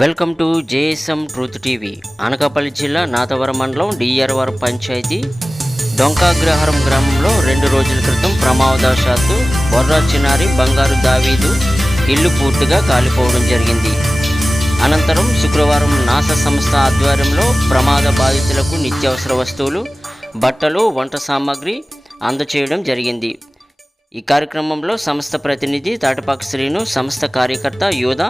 Welcome to JSM truth TV Anakapalli జిల్లా నాతవరం మండలం డిఆర్వర్ పంచాయతీ డొంకాగ్రహారం గ్రామంలో రెండు రోజుల క్రితం ప్రమాదవశాత్తు బొర్రా చిన్నారి బంగారు దావీదు ఇల్లు పూర్తిగా కాలిపోవడం జరిగింది. అనంతరం శుక్రవారం నాసా సంస్థ ఆధ్వర్యంలో ప్రమాద బాధితులకు నిత్యావసర వస్తువులు బట్టలు వంట సామాగ్రి అందచేయడం జరిగింది. ఈ కార్యక్రమంలో సంస్థ ప్రతినిధి తాటపాక శ్రీను సంస్థ కార్యకర్త యోధ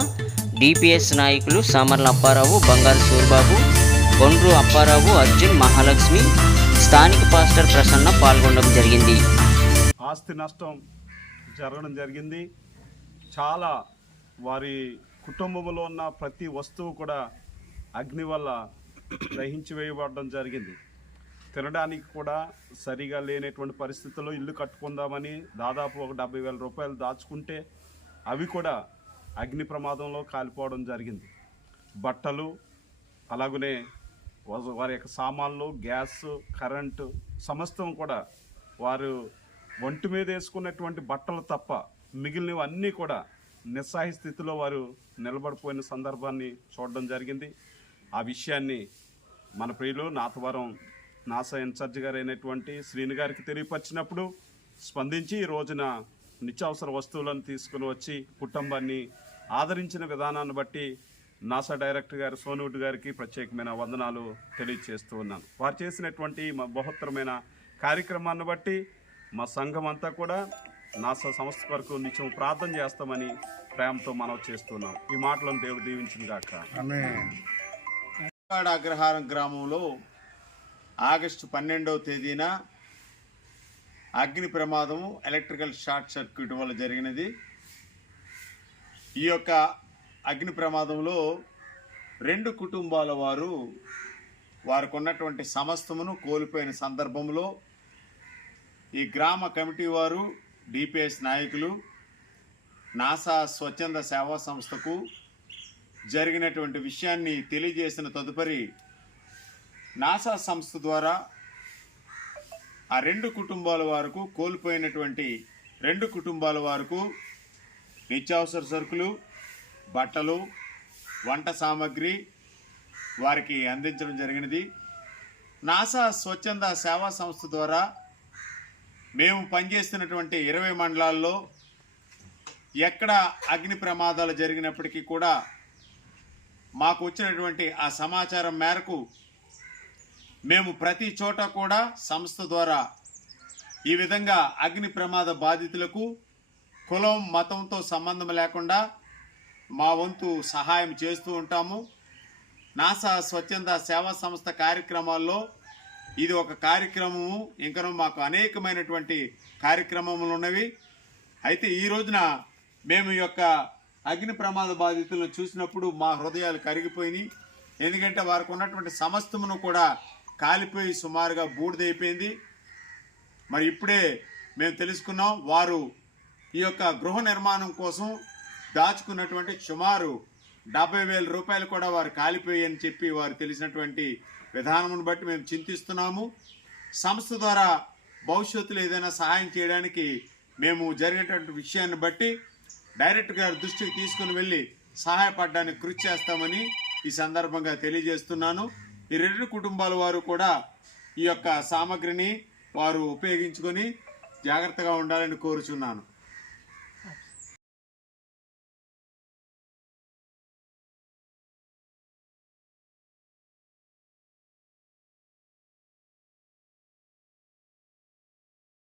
డిపిఎస్ నాయకులు సామర్ల అప్పారావు బంగారు సూర్బాబు కొండ్రు అప్పారావు అర్జున్ మహాలక్ష్మి స్థానిక పాస్టర్ ప్రసన్న పాల్గొనడం జరిగింది. ఆస్తి నష్టం జరగడం జరిగింది. చాలా వారి కుటుంబంలో ఉన్న ప్రతి వస్తువు కూడా అగ్ని వల్ల దహించి వేయబడడం జరిగింది. తినడానికి కూడా సరిగా లేనటువంటి పరిస్థితుల్లో ఇల్లు కట్టుకుందామని దాదాపు ఒక డెబ్బై వేల రూపాయలు దాచుకుంటే అవి కూడా అగ్ని ప్రమాదంలో కాలిపోవడం జరిగింది. బట్టలు అలాగనే వారి యొక్క సామాన్లు గ్యాస్ కరెంటు సమస్తం కూడా వారు ఒంటి మీద వేసుకున్నటువంటి బట్టలు తప్ప మిగిలినవన్నీ కూడా నిస్సాహి స్థితిలో వారు నిలబడిపోయిన సందర్భాన్ని చూడడం జరిగింది. ఆ విషయాన్ని మన ప్రియులు నాతవరం నాసా ఇన్ఛార్జ్ గారైనటువంటి శ్రీని గారికి తెలియపరిచినప్పుడు స్పందించి ఈ రోజున నిత్యావసర వస్తువులను తీసుకుని వచ్చి కుటుంబాన్ని ఆదరించిన విధానాన్ని బట్టి నాసా డైరెక్టర్ గారు సోనూట్ గారికి ప్రత్యేకమైన వందనాలు తెలియజేస్తూ ఉన్నాను. వారు చేసినటువంటి మా బహుత్తరమైన కార్యక్రమాన్ని బట్టి మా సంఘం అంతా కూడా నాసా సంస్థ వరకు నిత్యం ప్రార్థన చేస్తామని ప్రేమతో మనం చేస్తున్నాం ఈ మాటలను దేవుడు దీవించిన కాక అగ్రహారం గ్రామంలో ఆగస్టు పన్నెండవ తేదీన అగ్ని ప్రమాదము ఎలక్ట్రికల్ షార్ట్ సర్క్యూట్ వల్ల జరిగినది. ఈ యొక్క అగ్ని ప్రమాదంలో రెండు కుటుంబాల వారు వారికి ఉన్నటువంటి సమస్తమును కోల్పోయిన సందర్భంలో ఈ గ్రామ కమిటీ వారు డిపిఎస్ నాయకులు నాసా స్వచ్ఛంద సేవా సంస్థకు జరిగినటువంటి విషయాన్ని తెలియజేసిన తదుపరి నాసా సంస్థ ద్వారా ఆ రెండు కుటుంబాల వారకు కోల్పోయినటువంటి రెండు కుటుంబాల వారకు నిత్యావసర సరుకులు బట్టలు వంట సామాగ్రి వారికి అందించడం జరిగినది. నాసా స్వచ్ఛంద సేవా సంస్థ ద్వారా మేము పనిచేస్తున్నటువంటి ఇరవై మండలాల్లో ఎక్కడ అగ్ని ప్రమాదాలు జరిగినప్పటికీ కూడా మాకు వచ్చినటువంటి ఆ సమాచారం మేరకు మేము ప్రతి చోట కూడా సంస్థ ద్వారా ఈ విధంగా అగ్ని ప్రమాద బాధితులకు కులం మతంతో సంబంధం లేకుండా మా వంతు సహాయం చేస్తూ ఉంటాము. నాసా స్వచ్ఛంద సేవా సంస్థ కార్యక్రమాల్లో ఇది ఒక కార్యక్రమము. ఇంకనూ మాకు అనేకమైనటువంటి కార్యక్రమములు ఉన్నవి. అయితే ఈ రోజున మేము యొక్క అగ్ని ప్రమాద బాధితులను చూసినప్పుడు మా హృదయాలు కరిగిపోయినాయి. ఎందుకంటే వారికి ఉన్నటువంటి సమస్తమును కూడా కాలిపోయి సుమారుగా బూడిదైపోయింది. మరి ఇప్పుడే మేము తెలుసుకున్నాం వారు ఈ యొక్క గృహ నిర్మాణం కోసం దాచుకున్నటువంటి సుమారు డెబ్బై వేల రూపాయలు కూడా వారు కాలిపోయాయని చెప్పి వారు తెలిసినటువంటి విధానమును బట్టి మేము చింతిస్తున్నాము. సంస్థ ద్వారా భవిష్యత్తులో ఏదైనా సహాయం చేయడానికి మేము జరిగేటటువంటి విషయాన్ని బట్టి డైరెక్టర్ గారి దృష్టికి తీసుకుని వెళ్ళి సహాయపడడానికి కృషి చేస్తామని ఈ సందర్భంగా తెలియజేస్తున్నాను. ఈ రెండు కుటుంబాల వారు కూడా ఈ యొక్క సామగ్రిని వారు ఉపయోగించుకొని జాగ్రత్తగా ఉండాలని కోరుచున్నాను.